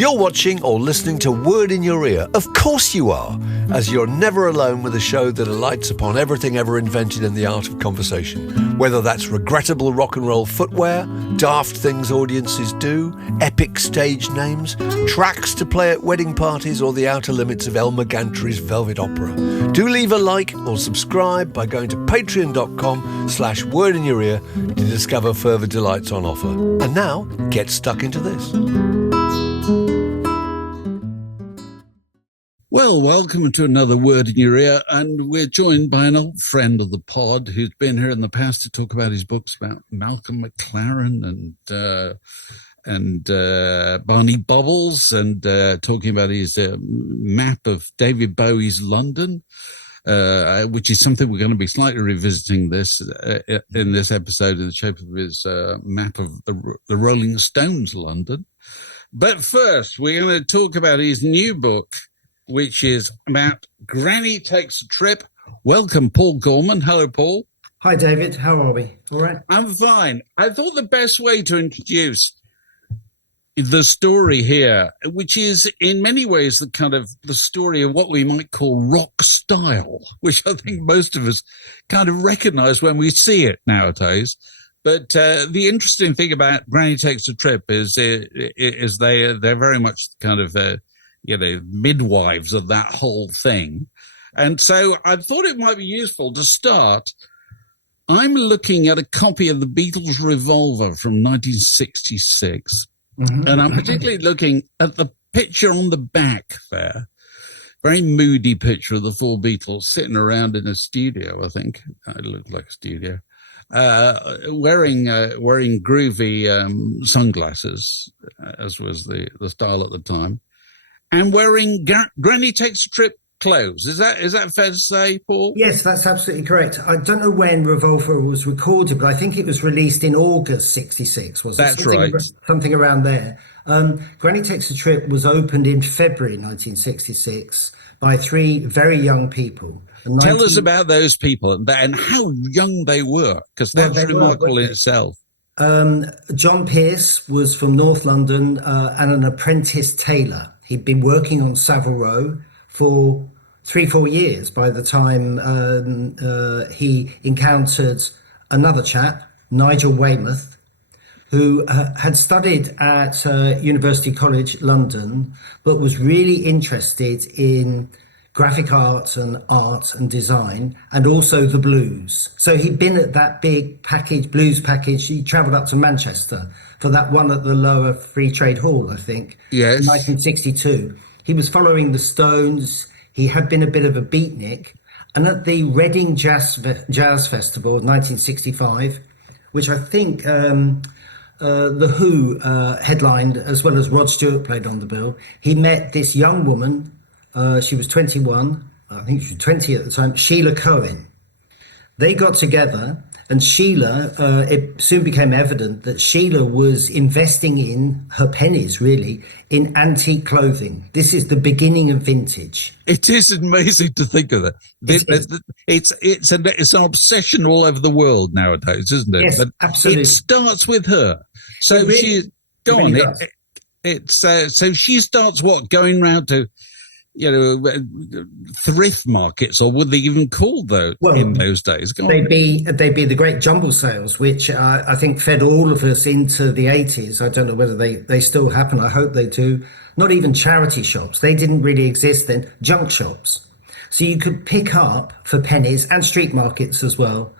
You're watching or listening to Word in Your Ear. Of course you are, as you're never alone with a show that alights upon everything ever invented in the art of conversation. Whether that's regrettable rock and roll footwear, daft things audiences do, epic stage names, tracks to play at wedding parties, or the outer limits of Elmer Gantry's Velvet Opera. Do leave a like or subscribe by going to patreon.com/Word in Your Ear to discover further delights on offer. And now, get stuck into this. Well, welcome to another Word in Your Ear, and we're joined by an old friend of the pod who's been here in the past to talk about his books about Malcolm McLaren and Barney Bubbles, and talking about his map of David Bowie's London, which is something we're going to be slightly revisiting this in this episode in the shape of his map of the Rolling Stones London. But first, we're going to talk about his new book, which is about Granny Takes a Trip. Welcome, Paul Gorman. Hello, Paul. Hi, David. How are we? All right? I'm fine. I thought the best way to introduce the story here, which is in many ways the story of what we might call rock style, which I think most of us kind of recognize when we see it nowadays. But the interesting thing about Granny Takes a Trip is they're very much kind of midwives of that whole thing. And so I thought it might be useful to start. I'm looking at a copy of the Beatles Revolver from 1966. Mm-hmm. And I'm particularly looking at the picture on the back there. Very moody picture of the four Beatles sitting around in a studio, I think. It looked like a studio. Wearing groovy sunglasses, as was the style at the time. And wearing Granny Takes a Trip clothes. Is that fair to say, Paul? Yes, that's absolutely correct. I don't know when Revolver was recorded, but I think it was released in August 66, wasn't it? That's right. Something around there. Granny Takes a Trip was opened in February 1966 by three very young people. Tell us about those people and how young they were, because that's remarkable in itself. John Pearse was from North London and an apprentice tailor. He'd been working on Savile Row for 3-4 years by the time he encountered another chap, Nigel Waymouth, who had studied at University College London, but was really interested in graphic art and design, and also the blues. So he'd been at that big blues package. He travelled up to Manchester for that one at the Lower Free Trade Hall, I think, yes, in 1962. He was following the Stones. He had been a bit of a beatnik. And at the Reading Jazz Festival of 1965, which I think The Who headlined, as well as Rod Stewart played on the bill, he met this young woman. She was 21, I think she was 20 at the time, Sheila Cohen. They got together, and Sheila, it soon became evident that Sheila was investing in her pennies, really, in antique clothing. This is the beginning of vintage. It is amazing to think of that. It's an obsession all over the world nowadays, isn't it? Yes, but absolutely. It starts with her. So so she starts going round to thrift markets, or would they even call those in those days? They'd be the great jumble sales, which I think fed all of us into the 80s. I don't know whether they still happen. I hope they do. Not even charity shops. They didn't really exist then. Junk shops. So you could pick up for pennies, and street markets as well,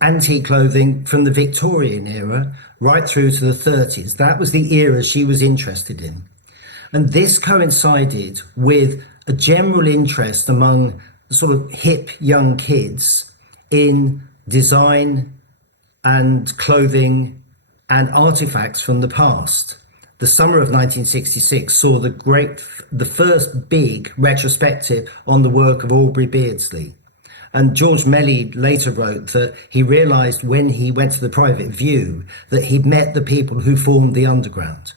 antique clothing from the Victorian era right through to the 30s. That was the era she was interested in. And this coincided with a general interest among sort of hip young kids in design and clothing and artifacts from the past. The summer of 1966 saw the first big retrospective on the work of Aubrey Beardsley. And George Melly later wrote that he realised when he went to the private view that he'd met the people who formed the underground.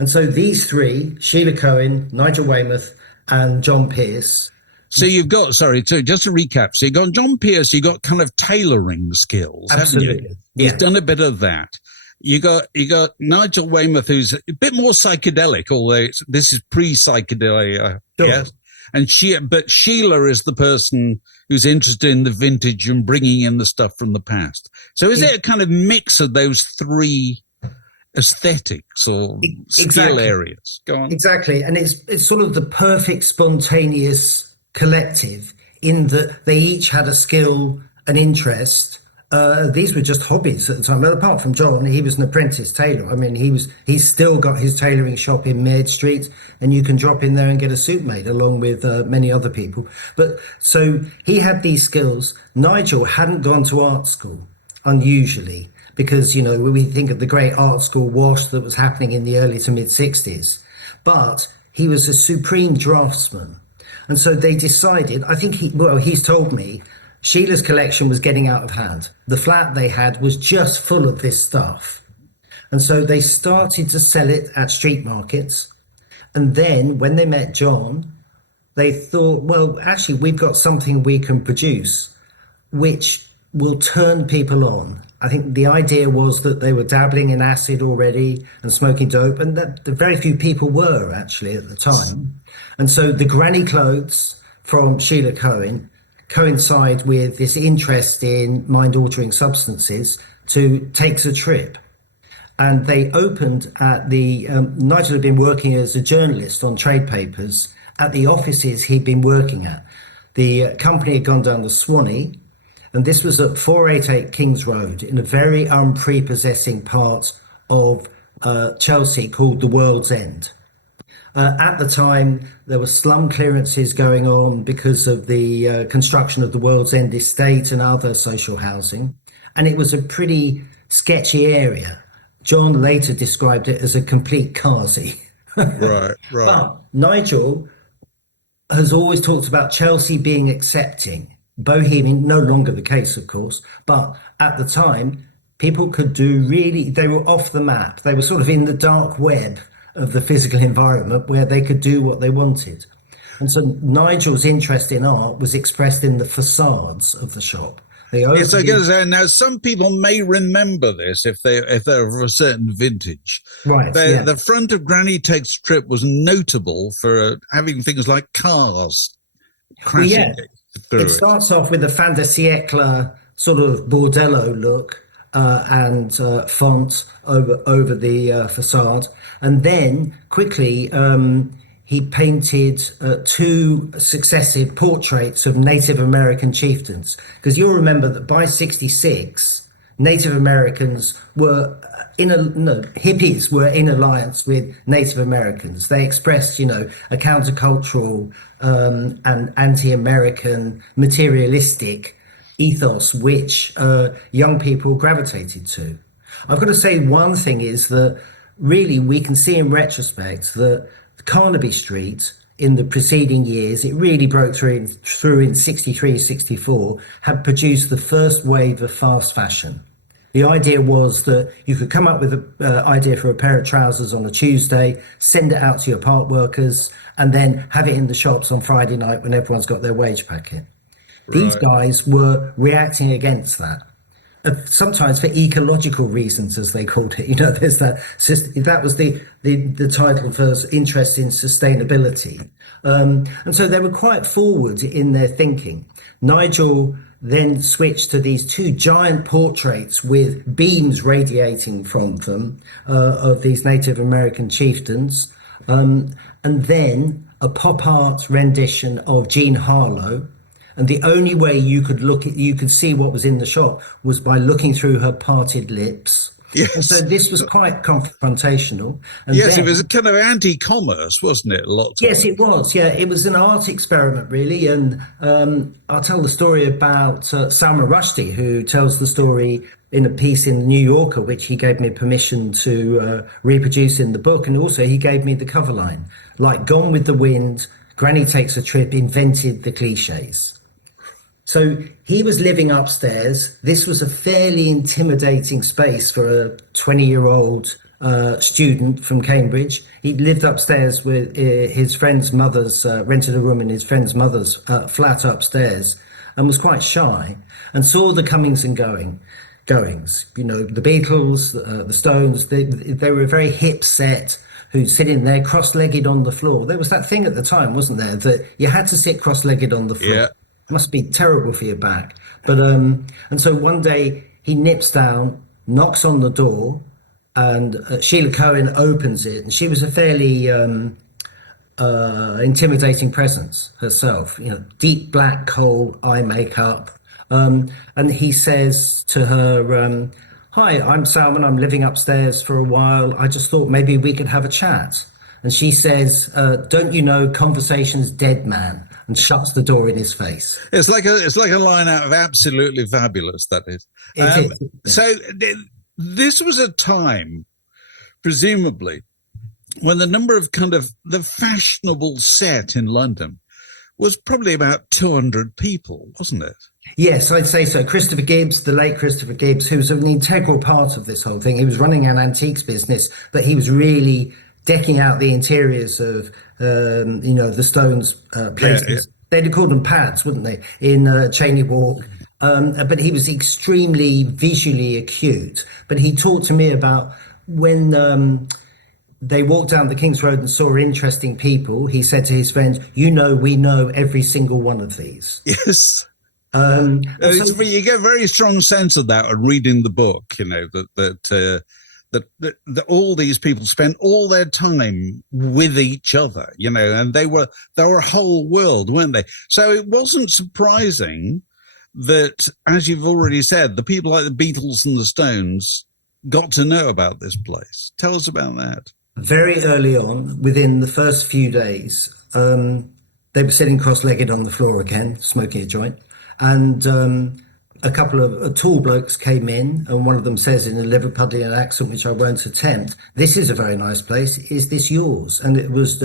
And so these three, Sheila Cohen, Nigel Waymouth, and John Pearse. So you've got, just to recap, so you've got John Pearse, you've got kind of tailoring skills, Absolutely. haven't you? He's done a bit of that. you got Nigel Waymouth, who's a bit more psychedelic, although this is pre-psychedelia. Sure. Yes, and Sheila is the person who's interested in the vintage and bringing in the stuff from the past. So is it a kind of mix of those three aesthetics or skill areas? Go on. Exactly, and it's sort of the perfect spontaneous collective in that they each had a skill, an interest. These were just hobbies at the time. Well, apart from John, he was an apprentice tailor. I mean, he's still got his tailoring shop in Maid Street, and you can drop in there and get a suit made, along with many other people. But so he had these skills. Nigel hadn't gone to art school, unusually, because, you know, when we think of the great art school wash that was happening in the early to mid 60s, but he was a supreme draftsman. And so they decided, I think he's told me, Sheila's collection was getting out of hand. The flat they had was just full of this stuff. And so they started to sell it at street markets. And then when they met John, they thought, well, actually, we've got something we can produce which will turn people on. I think the idea was that they were dabbling in acid already and smoking dope, and that very few people were actually at the time. And so the granny clothes from Sheila Cohen coincide with this interest in mind-altering substances to Takes a Trip. And they opened at the, Nigel had been working as a journalist on trade papers at the offices he'd been working at. The company had gone down the Swanee, and this was at 488 Kings Road in a very unprepossessing part of Chelsea called the World's End. At the time, there were slum clearances going on because of the construction of the World's End estate and other social housing. And it was a pretty sketchy area. John later described it as a complete Kazi. Right. But Nigel has always talked about Chelsea being accepting. Bohemian, no longer the case, of course. But at the time, people could they were off the map. They were sort of in the dark web of the physical environment where they could do what they wanted. And so Nigel's interest in art was expressed in the facades of the shop. Yes, I guess now some people may remember this if they're of a certain vintage. Right. The front of Granny Takes a Trip was notable for having things like cars crashing through it starts off with a fin de siècle sort of bordello look and font over the facade. And then quickly he painted two successive portraits of Native American chieftains. Because you'll remember that by 66, Native Americans were hippies were in alliance with Native Americans. They expressed, a countercultural and anti-American materialistic ethos, which young people gravitated to. I've got to say one thing is that really we can see in retrospect that Carnaby Street in the preceding years, it really broke through in 63, 64, had produced the first wave of fast fashion. The idea was that you could come up with an idea for a pair of trousers on a Tuesday, send it out to your part workers, and then have it in the shops on Friday night when everyone's got their wage packet. Right. These guys were reacting against that. Sometimes for ecological reasons, as they called it. There's that was the title for interest in sustainability. And so they were quite forward in their thinking. Nigel then switched to these two giant portraits with beams radiating from them of these Native American chieftains. And then a pop art rendition of Jean Harlow. And the only way you could see what was in the shop was by looking through her parted lips. Yes. And so this was quite confrontational. And yes, it was a kind of anti-commerce, wasn't it? A lot of times. Yes, it was. Yeah, it was an art experiment, really. And I'll tell the story about Salman Rushdie, who tells the story in a piece in the New Yorker, which he gave me permission to reproduce in the book. And also he gave me the cover line, like Gone with the Wind, Granny Takes a Trip invented the cliches. So he was living upstairs. This was a fairly intimidating space for a 20-year-old student from Cambridge. He lived upstairs with his friend's mother's, rented a room in his friend's mother's flat upstairs, and was quite shy and saw the comings and goings. You know, the Beatles, the Stones, they were a very hip set who'd sit in there cross-legged on the floor. There was that thing at the time, wasn't there, that you had to sit cross-legged on the floor. Yeah. It must be terrible for your back. But and so one day he nips down, knocks on the door, and Sheila Cohen opens it, and she was a fairly intimidating presence herself. You know, deep black coal eye makeup, and he says to her, "Hi, I'm Salman. I'm living upstairs for a while. I just thought maybe we could have a chat." And she says, "Don't you know conversation's dead, man?" and shuts the door in his face. It's like a line out of Absolutely Fabulous, that is. It is. So this was a time, presumably, when the number of kind of the fashionable set in London was probably about 200 people, wasn't it? Yes, I'd say so. Christopher Gibbs, the late Christopher Gibbs, who was an integral part of this whole thing. He was running an antiques business, but he was really decking out the interiors of, the Stones places. Yeah. They'd have called them pads, wouldn't they, in Cheyne Walk. But he was extremely visually acute. But he talked to me about when they walked down the King's Road and saw interesting people. He said to his friends, "You know, we know every single one of these." Yes. But you get a very strong sense of that reading the book, you know, that all these people spent all their time with each other, you know, and they were a whole world, weren't they? So it wasn't surprising that, as you've already said, the people like the Beatles and the Stones got to know about this place. Tell us about that. Very early on, within the first few days, they were sitting cross-legged on the floor again, smoking a joint. And a couple of tall blokes came in, and one of them says in a Liverpudlian accent, which I won't attempt, "This is a very nice place. Is this yours?" And it was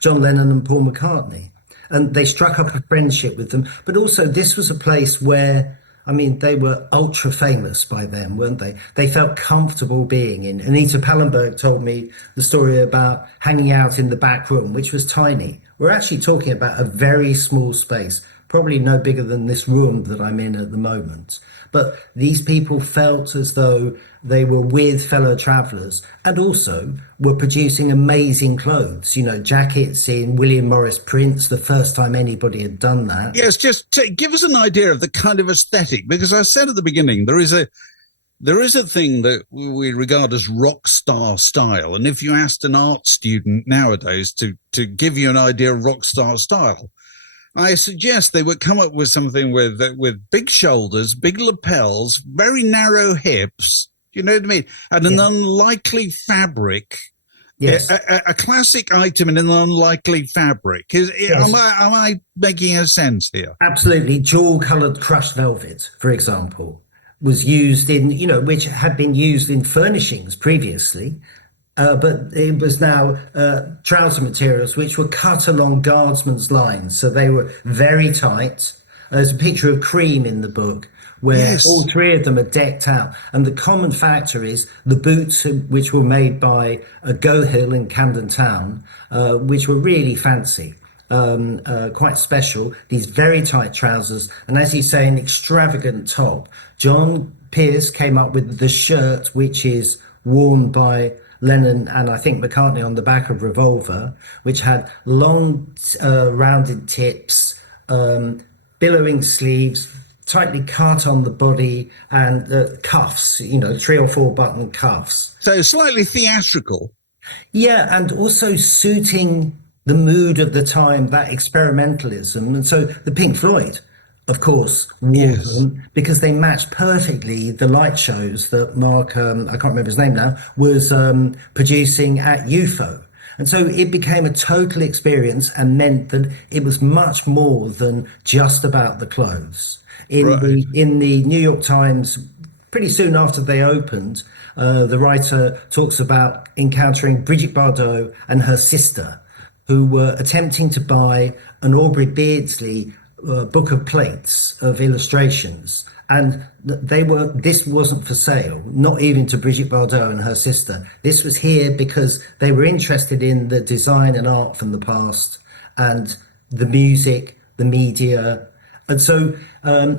John Lennon and Paul McCartney. And they struck up a friendship with them. But also, this was a place where, I mean, they were ultra famous by then, weren't they? They felt comfortable being in. Anita Pallenberg told me the story about hanging out in the back room, which was tiny. We're actually talking about a very small space, probably no bigger than this room that I'm in at the moment. But these people felt as though they were with fellow travellers and also were producing amazing clothes, you know, jackets in William Morris prints, the first time anybody had done that. Yes, just give us an idea of the kind of aesthetic, because I said at the beginning, there is a thing that we regard as rock star style. And if you asked an art student nowadays to give you an idea of rock star style, I suggest they would come up with something with big shoulders, big lapels, very narrow hips, you know what I mean? And an unlikely fabric. Yes. A classic item in an unlikely fabric. Yes. Am I making a sense here? Absolutely. Jewel-coloured crushed velvet, for example, was used in, you know, which had been used in furnishings previously. But it was now trouser materials which were cut along guardsmen's lines. So they were very tight. There's a picture of Cream in the book where all three of them are decked out. And the common factor is the boots, which were made by Gohill in Camden Town, which were really fancy, quite special. These very tight trousers. And as you say, an extravagant top. John Pearse came up with the shirt, which is worn by Lennon and I think McCartney on the back of Revolver, which had long rounded tips, billowing sleeves, tightly cut on the body, and cuffs, you know, 3 or 4 button cuffs. So slightly theatrical. Yeah, and also suiting the mood of the time, that experimentalism. And so the Pink Floyd, of course, wore them because they matched perfectly the light shows that Mark, I can't remember his name now, was producing at UFO. And so it became a total experience and meant that it was much more than just about the clothes. In the New York Times, pretty soon after they opened, the writer talks about encountering Brigitte Bardot and her sister, who were attempting to buy an Aubrey Beardsley book of plates of illustrations, and this wasn't for sale, not even to Brigitte Bardot and her sister. This was here because they were interested in the design and art from the past and the music, the media. And so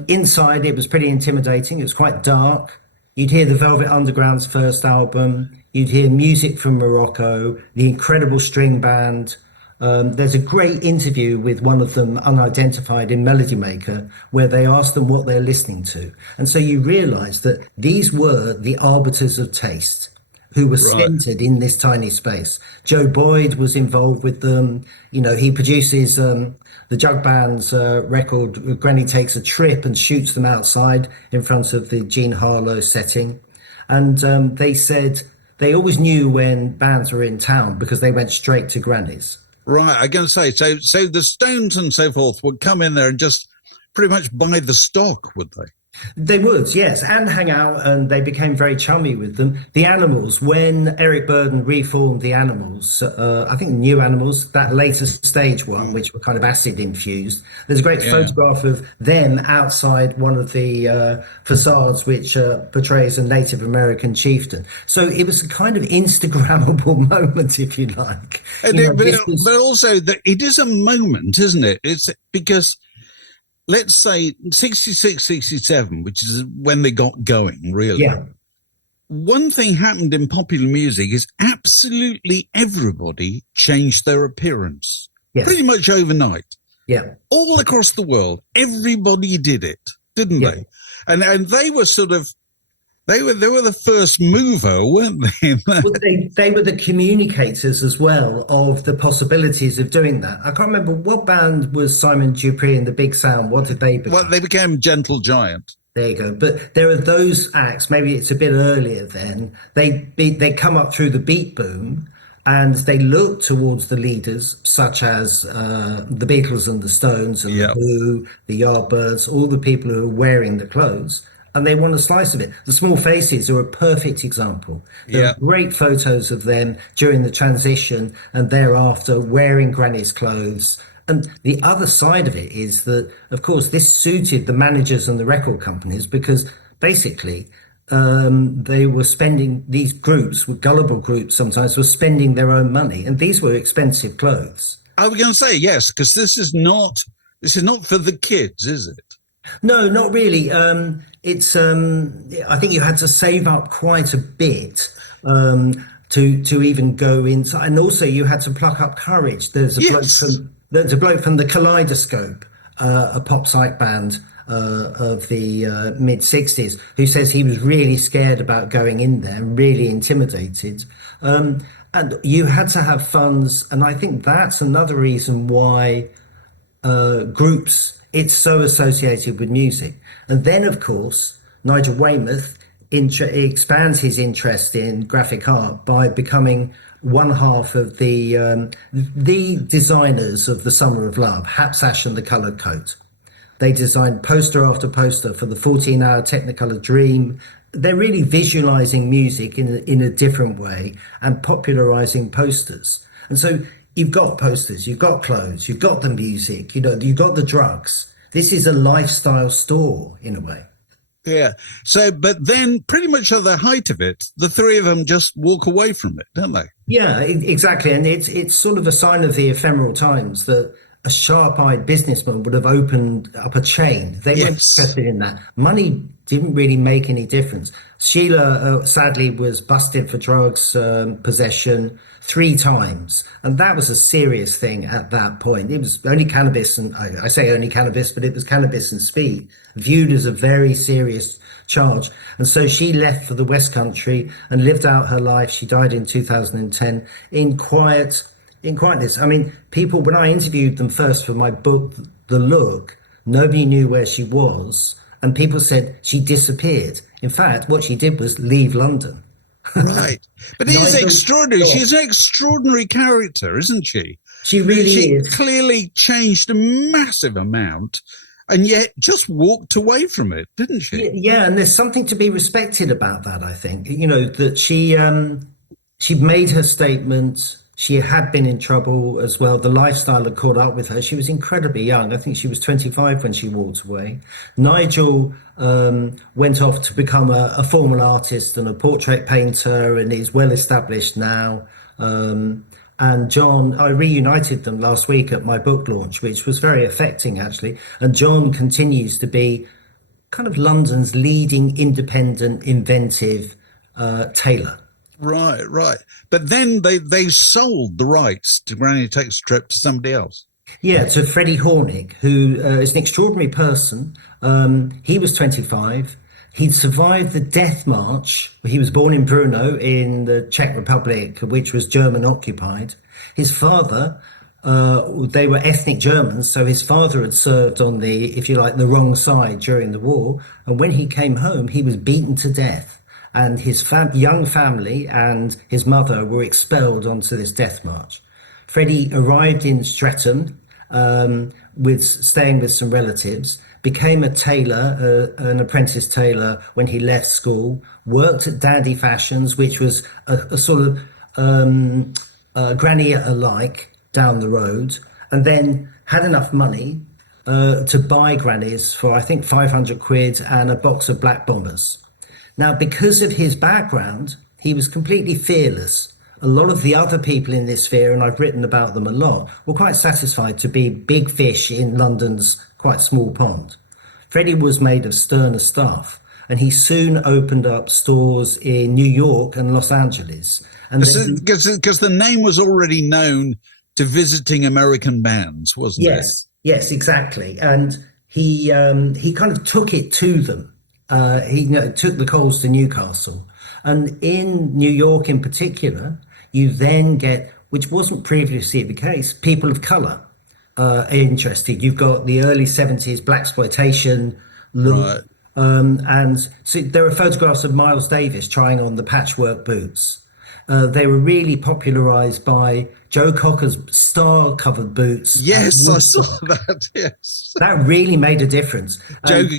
inside it was pretty intimidating. It was quite dark. You'd hear the Velvet Underground's first album. You'd hear music from Morocco, the incredible string band. There's a great interview with one of them, unidentified, in Melody Maker, where they ask them what they're listening to. And so you realize that these were the arbiters of taste who were centered in this tiny space. Joe Boyd was involved with them. You know, he produces the Jug Band's record, Granny Takes a Trip, and shoots them outside in front of the Jean Harlow setting. And they said they always knew when bands were in town because they went straight to Granny's. Right, I'm going to say, so the Stones and so forth would come in there and just pretty much buy the stock, would they? They would, yes, and hang out, and they became very chummy with them. The Animals, when Eric Burdon reformed the Animals, I think New Animals, that later stage one, which were kind of acid infused, there's a great photograph of them outside one of the facades, which portrays a Native American chieftain. So it was a kind of Instagrammable moment, if you like. But also, it is a moment, isn't it? It's because, let's say 66, 67, which is when they got going, really. Yeah. One thing happened in popular music is absolutely everybody changed their appearance. Yes. Pretty much overnight. Yeah. All across the world, everybody did it, didn't they? And they were sort of, they were the first mover, weren't they? Well, they were the communicators as well of the possibilities of doing that. I can't remember what band was Simon Dupree and the Big Sound. What did they become? Well, they became Gentle Giant. There you go. But there are those acts, maybe it's a bit earlier then. They come up through the beat boom and they look towards the leaders such as the Beatles and the Stones and the Who, the Yardbirds, all the people who are wearing the clothes. And they want a slice of it. The Small Faces are a perfect example. There are great photos of them during the transition and thereafter wearing Granny's clothes. And the other side of it is that, of course, this suited the managers and the record companies because basically they were spending, these groups, were gullible groups sometimes, were spending their own money. And these were expensive clothes. I was going to say, yes, because this is not for the kids, is it? No, not really. It's I think you had to save up quite a bit to even go inside, and also you had to pluck up courage. There's a bloke from the Kaleidoscope, a pop psych band of the mid '60s, who says he was really scared about going in there, really intimidated. And you had to have funds, and I think that's another reason why groups. It's so associated with music. And then, of course, Nigel Waymouth expands his interest in graphic art by becoming one half of the designers of The Summer of Love, Hapsash and the Coloured Coat. They designed poster after poster for the 14-hour Technicolor Dream. They're really visualizing music in a different way and popularizing posters. And so you've got posters, you've got clothes, you've got the music, you've got the drugs. This is a lifestyle store in a way. Yeah. So, but then pretty much at the height of it, the three of them just walk away from it, don't they? Yeah, exactly. And it's sort of a sign of the ephemeral times that a sharp-eyed businessman would have opened up a chain. They weren't interested in that. Money didn't really make any difference. Sheila, sadly, was busted for drugs possession 3 times. And that was a serious thing at that point. It was only cannabis, and I say only cannabis, but it was cannabis and speed, viewed as a very serious charge. And so she left for the West Country and lived out her life. She died in 2010 in quietness. I mean, people, when I interviewed them first for my book, The Look, nobody knew where she was. And people said she disappeared. In fact, what she did was leave London. Right. But it is extraordinary. She's an extraordinary character, isn't she? She really is. She clearly changed a massive amount and yet just walked away from it, didn't she? Yeah, and there's something to be respected about that, I think. That she made her statement. She had been in trouble as well. The lifestyle had caught up with her. She was incredibly young. I think she was 25 when she walked away. Nigel went off to become a formal artist and a portrait painter and is well established now. And John, I reunited them last week at my book launch, which was very affecting, actually. And John continues to be kind of London's leading independent, inventive tailor. Right, right. But then they sold the rights to Granny Takes a Trip to somebody else. Yeah, to Freddy Hornik, who is an extraordinary person. He was 25. He'd survived the death march. He was born in Brno in the Czech Republic, which was German occupied. His father, they were ethnic Germans, so his father had served on the, if you like, the wrong side during the war. And when he came home, he was beaten to death. And his young family and his mother were expelled onto this death march. Freddie arrived in Streatham, staying with some relatives, became a tailor, an apprentice tailor when he left school, worked at Dandy Fashions, which was a sort of granny alike down the road, and then had enough money to buy grannies for, I think, 500 quid and a box of black bombers. Now, because of his background, he was completely fearless. A lot of the other people in this sphere, and I've written about them a lot, were quite satisfied to be big fish in London's quite small pond. Freddie was made of sterner stuff, and he soon opened up stores in New York and Los Angeles. And because the name was already known to visiting American bands, wasn't it? Yes, exactly. And he kind of took it to them. He took the coals to Newcastle. And in New York in particular, you then get, which wasn't previously the case, people of colour interested. You've got the early 70s blaxploitation look. Right. And so there are photographs of Miles Davis trying on the patchwork boots. They were really popularised by Joe Cocker's star-covered boots. Yes, I saw that, yes. That really made a difference.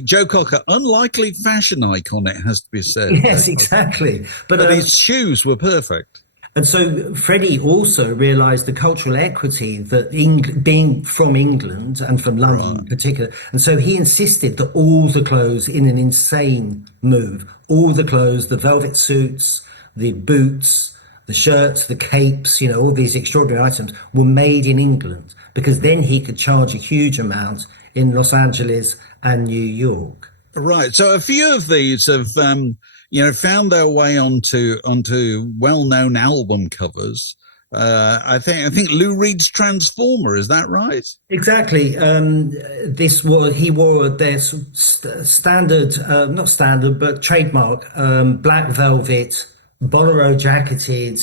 Joe Cocker, unlikely fashion icon, it has to be said. Yes, exactly. But his shoes were perfect. And so Freddie also realised the cultural equity that being from England and from London in particular. And so he insisted that all the clothes, in an insane move, all the clothes, the velvet suits, the boots, the shirts, the capes, all these extraordinary items were made in England, because then he could charge a huge amount in Los Angeles and New York. Right. So a few of these have, found their way onto well-known album covers. I think Lou Reed's Transformer, is that right? Exactly. He wore their standard, not standard, but trademark black velvet bolero jacketed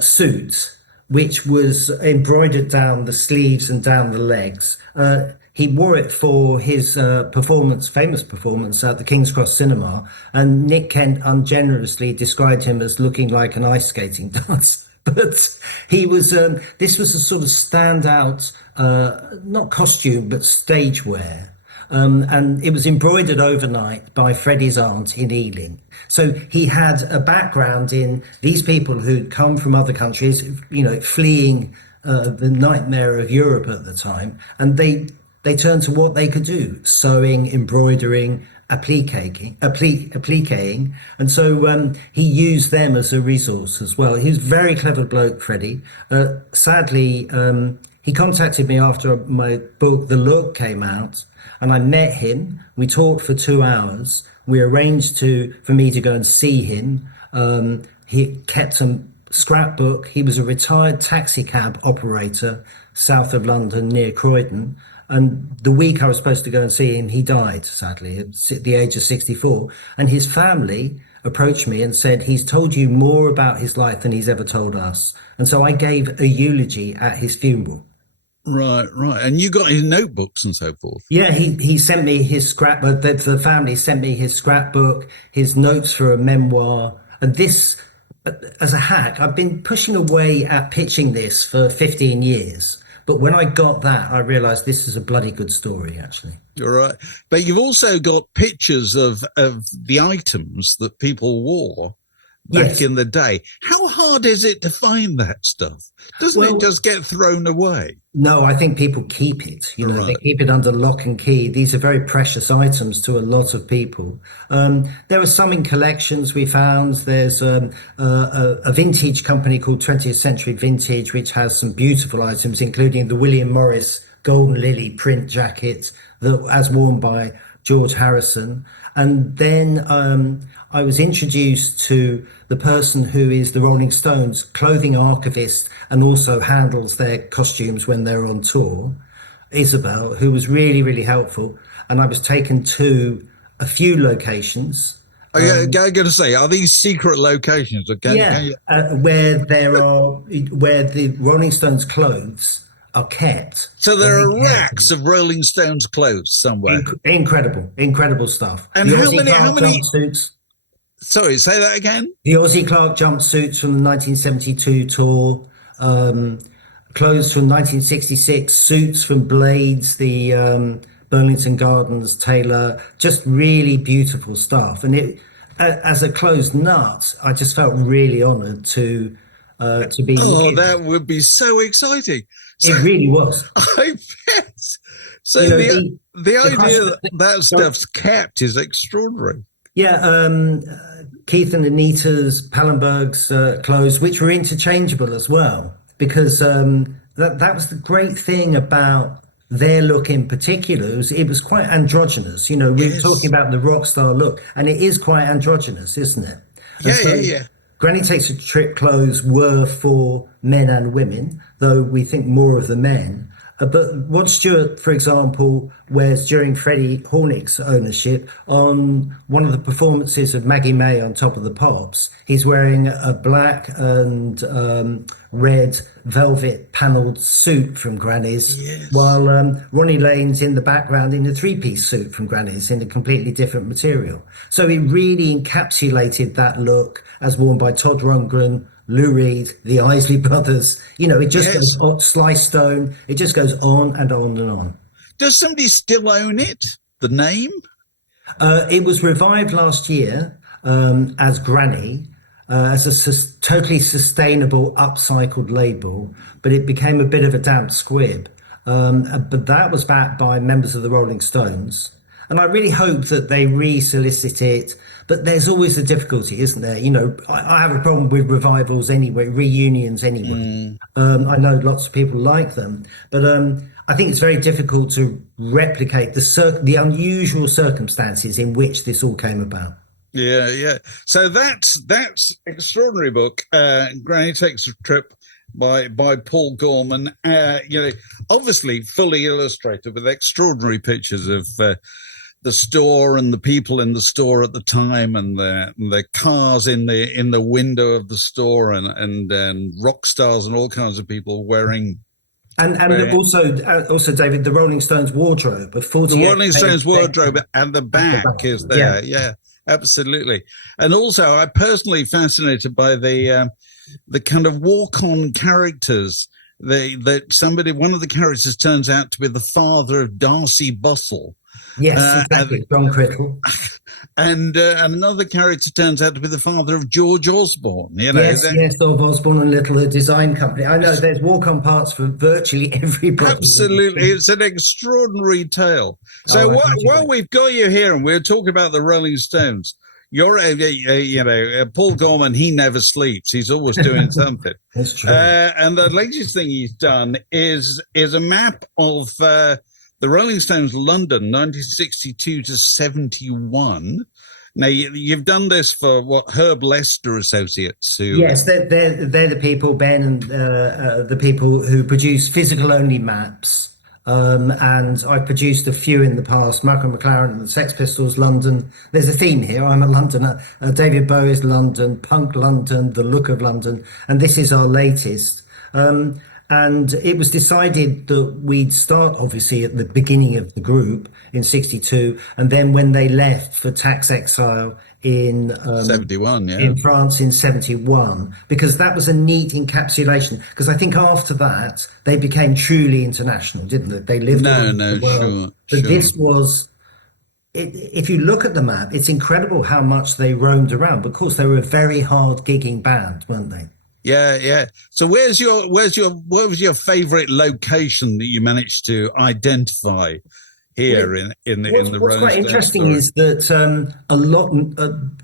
suit, which was embroidered down the sleeves and down the legs. He wore it for his famous performance at the King's Cross Cinema, and Nick Kent ungenerously described him as looking like an ice skating dancer. But he was, this was a sort of standout, not costume, but stage wear. And it was embroidered overnight by Freddie's aunt in Ealing. So he had a background in these people who'd come from other countries, fleeing the nightmare of Europe at the time. And they turned to what they could do: sewing, embroidering, appliquing. And so he used them as a resource as well. He was a very clever bloke, Freddie. Sadly, he contacted me after my book, The Look, came out, and I met him. We talked for 2 hours. We arranged for me to go and see him. He kept a scrapbook. He was a retired taxi cab operator south of London near Croydon. And the week I was supposed to go and see him, he died, sadly, at the age of 64. And his family approached me and said, he's told you more about his life than he's ever told us. And so I gave a eulogy at his funeral. Right. And you got his notebooks and so forth. Yeah, he sent me his scrapbook. The family sent me his scrapbook, his notes for a memoir. And this, as a hack, I've been pushing away at pitching this for 15 years. But when I got that, I realised this is a bloody good story, actually. You're right. But you've also got pictures of the items that people wore back in the day. How hard is it to find that stuff? Doesn't it just get thrown away? No, I think people keep it. They keep it under lock and key. These are very precious items to a lot of people. There are some in collections we found. There's a vintage company called 20th Century Vintage, which has some beautiful items, including the William Morris Golden Lily print jacket that, as worn by George Harrison. And then I was introduced to the person who is the Rolling Stones clothing archivist and also handles their costumes when they're on tour, Isabel, who was really, really helpful. And I was taken to a few locations. I'm going to say, are these secret locations? Where the Rolling Stones clothes are kept. So there are racks of Rolling Stones clothes somewhere. Incredible stuff. And how many jumpsuits? Sorry, say that again. The Ozzy Clark jumpsuits from the 1972 tour, clothes from 1966, suits from Blades, the Burlington Gardens tailor, just really beautiful stuff. And it, as a clothes nut, I just felt really honoured to be. Oh, that would be so exciting! So, it really was. I bet. So the idea that stuff's kept is extraordinary. Yeah, Keith and Anita's Pallenberg's clothes, which were interchangeable as well, because that was the great thing about their look in particular. It was quite androgynous. We're talking about the rock star look, and it is quite androgynous, isn't it? Yeah. Granny Takes a Trip clothes were for men and women, though we think more of the men. But what Stewart, for example, wears during Freddy Hornik's ownership on one of the performances of Maggie May on Top of the Pops, he's wearing a black and red velvet panelled suit from Granny's, while Ronnie Lane's in the background in a three-piece suit from Granny's in a completely different material. So it really encapsulated that look as worn by Todd Rundgren, Lou Reed, the Isley brothers. It just goes on, Sly Stone. It just goes on and on and on. Does somebody still own it? The name? It was revived last year as Granny, as a totally sustainable, upcycled label, but it became a bit of a damp squib. But that was backed by members of the Rolling Stones. And I really hope that they re-solicit it. But there's always a difficulty, isn't there? I have a problem with revivals anyway, reunions anyway. I know lots of people like them. But I think it's very difficult to replicate the unusual circumstances in which this all came about. Yeah. So that's extraordinary book. Granny Takes a Trip by Paul Gorman. Obviously fully illustrated with extraordinary pictures of the store and the people in the store at the time, and the cars in the window of the store, and rock stars and all kinds of people wearing. And also, David, the Rolling Stones wardrobe of 48. The Rolling Stones wardrobe and the back is there. Yeah, absolutely. And also, I'm personally fascinated by the kind of walk-on characters. One of the characters turns out to be the father of Darcy Bustle. Yes, exactly. John Criddle. And another character turns out to be the father of George Osborne. Yes, of Osborne and Little, a design company. I know there's walk-on parts for virtually everybody. Absolutely. It's an extraordinary tale. So while we've got you here and we're talking about the Rolling Stones, you're, Paul Gorman, he never sleeps. He's always doing something. That's true. And the latest thing he's done is a map of the Rolling Stones London, 1962 to 71. Now, you've done this for Herb Lester Associates. Yes, they're the people, Ben, and the people who produce physical-only maps. And I've produced a few in the past. Malcolm McLaren and the Sex Pistols, London. There's a theme here. I'm a Londoner. David Bowie's London, Punk London, The Look of London. And this is our latest. And it was decided that we'd start, obviously, at the beginning of the group in 62. And then when they left for tax exile in 71, in France in 71, because that was a neat encapsulation. Because I think after that, they became truly international, didn't they? They lived all over the world. But this was... If you look at the map, it's incredible how much they roamed around. But of course, they were a very hard gigging band, weren't they? Yeah. So what was your favorite location that you managed to identify here in the Rolling Stones? What's quite interesting is that a lot,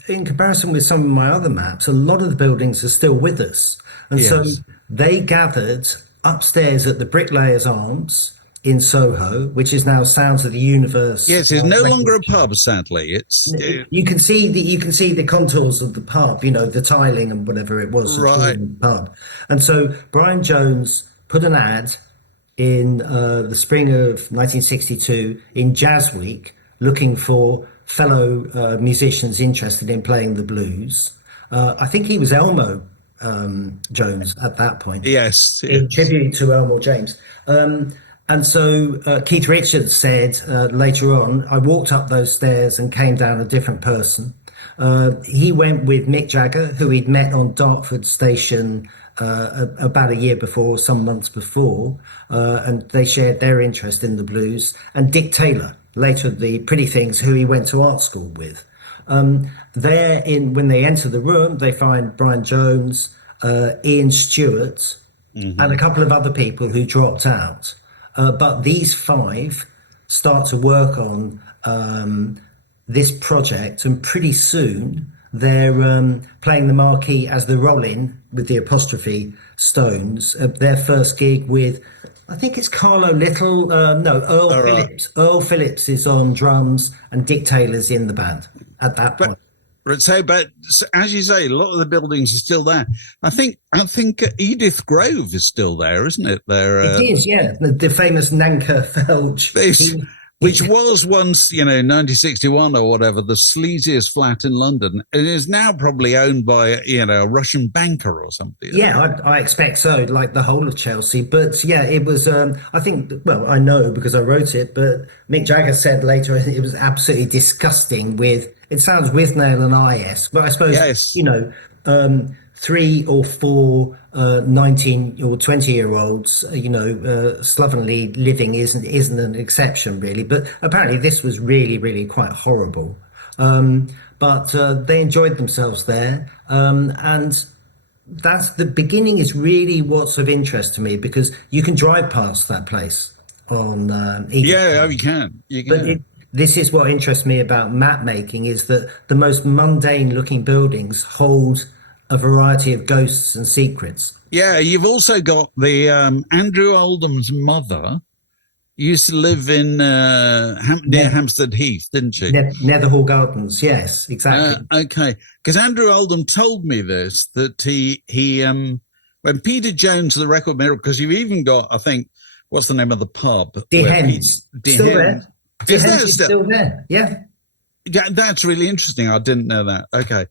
in comparison with some of my other maps, a lot of the buildings are still with us, and so they gathered upstairs at the Bricklayers Arms in Soho, which is now Sounds of the Universe. Yes, it's no longer a pub, sadly. You can see the contours of the pub, the tiling and whatever it was, right? The pub. And so Brian Jones put an ad in the spring of 1962 in Jazz Week, looking for fellow musicians interested in playing the blues. I think he was Elmo Jones at that point. Yes. In tribute to Elmore James. And so Keith Richards said later on, I walked up those stairs and came down a different person. He went with Mick Jagger, who he'd met on Dartford Station about a year before, some months before, and they shared their interest in the blues. And Dick Taylor, later of the Pretty Things, who he went to art school with. When they enter the room, they find Brian Jones, Ian Stewart, and a couple of other people who dropped out. But these five start to work on this project, and pretty soon they're playing the marquee as the Rollin, with the apostrophe, Stones. Their first gig with, I think it's Carlo Little, Earl Phillips. Earl Phillips is on drums and Dick Taylor's in the band at that point. But as you say, a lot of the buildings are still there. I think Edith Grove is still there, isn't it? It is, yeah. The famous Nanker Felge. Which was once, 1961 or whatever, the sleaziest flat in London. It is now probably owned by, a Russian banker or something. Yeah, I expect so, like the whole of Chelsea. But yeah, it was, I think, well, I know because I wrote it, but Mick Jagger said later it was absolutely disgusting it sounds with nail and I-S, but I suppose, yes. 3 or 4 19 or 20-year-olds, slovenly living isn't an exception, really. But apparently this was really, really quite horrible. But they enjoyed themselves there. And that's the beginning is really what's of interest to me, because you can drive past that place on you can. But this is what interests me about map making, is that the most mundane looking buildings hold a variety of ghosts and secrets. Yeah, you've also got the Andrew Oldham's mother used to live in near Hampstead Heath, didn't she? Netherhall Gardens, yes, exactly. Okay, because Andrew Oldham told me this, that he when Peter Jones, the record miracle, because you've even got, I think, what's the name of the pub? Hens. Still there. Is still there, yeah. Yeah, that's really interesting. I didn't know that. Okay.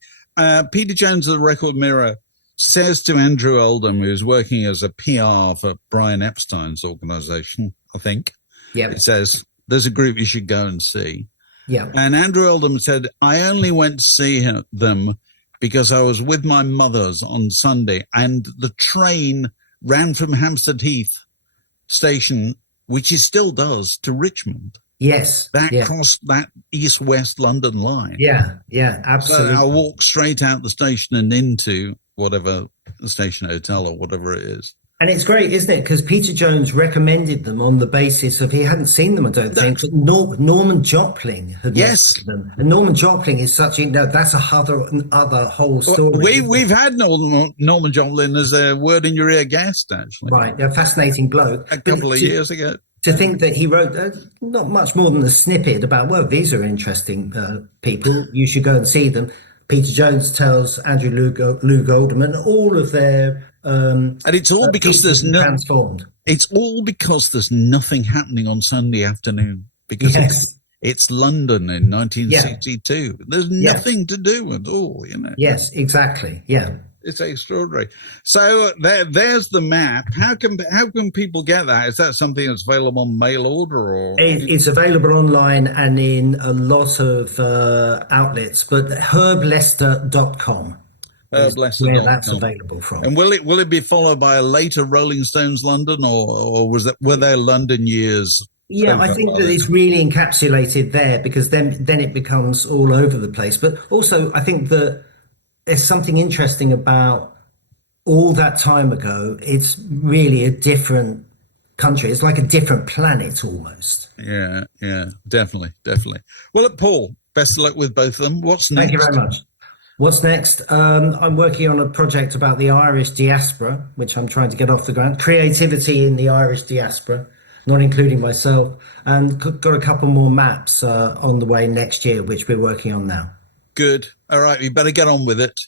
Peter Jones of the Record Mirror says to Andrew Oldham, who's working as a PR for Brian Epstein's organization, I think. Yeah. It says, there's a group you should go and see. Yeah. And Andrew Oldham said, I only went to see them because I was with my mother's on Sunday, and the train ran from Hampstead Heath station, which it still does, to Richmond. Yes. Crossed that east-west London line. Yeah, absolutely. So I'll walk straight out the station and into whatever the station hotel or whatever it is. And it's great, isn't it? Because Peter Jones recommended them on the basis of, he hadn't seen them, I don't think, but Norman Jopling had recommended them. And Norman Jopling is such, that's other whole story. Well, we've had Norman Jopling as a word in your ear guest, actually. Right, a fascinating bloke. A couple of years ago. To think that he wrote not much more than a snippet about, well, these are interesting people, you should go and see them. Peter Jones tells Andrew Lou Goldman, and all of their and it's all because there's transformed. It's all because there's nothing happening on Sunday afternoon, because it's London in 1962. Yeah. There's nothing to do at all, Yes, exactly. Yeah. It's extraordinary. So there's the map. How can people get that? Is that something that's available on mail order, or it's available online and in a lot of outlets? But herblester.com. Herblester.com. Where that's available from. And will it be followed by a later Rolling Stones London, or were there London years? Yeah, I think that it's really encapsulated there, because then it becomes all over the place. But also, I think that there's something interesting about all that time ago. It's really a different country. It's like a different planet almost. Yeah, definitely. Well, Paul, best of luck with both of them. What's next? Thank you very much. What's next? I'm working on a project about the Irish diaspora, which I'm trying to get off the ground. Creativity in the Irish diaspora. not including myself, and got a couple more maps on the way next year, which we're working on now. Good. All right, we better get on with it.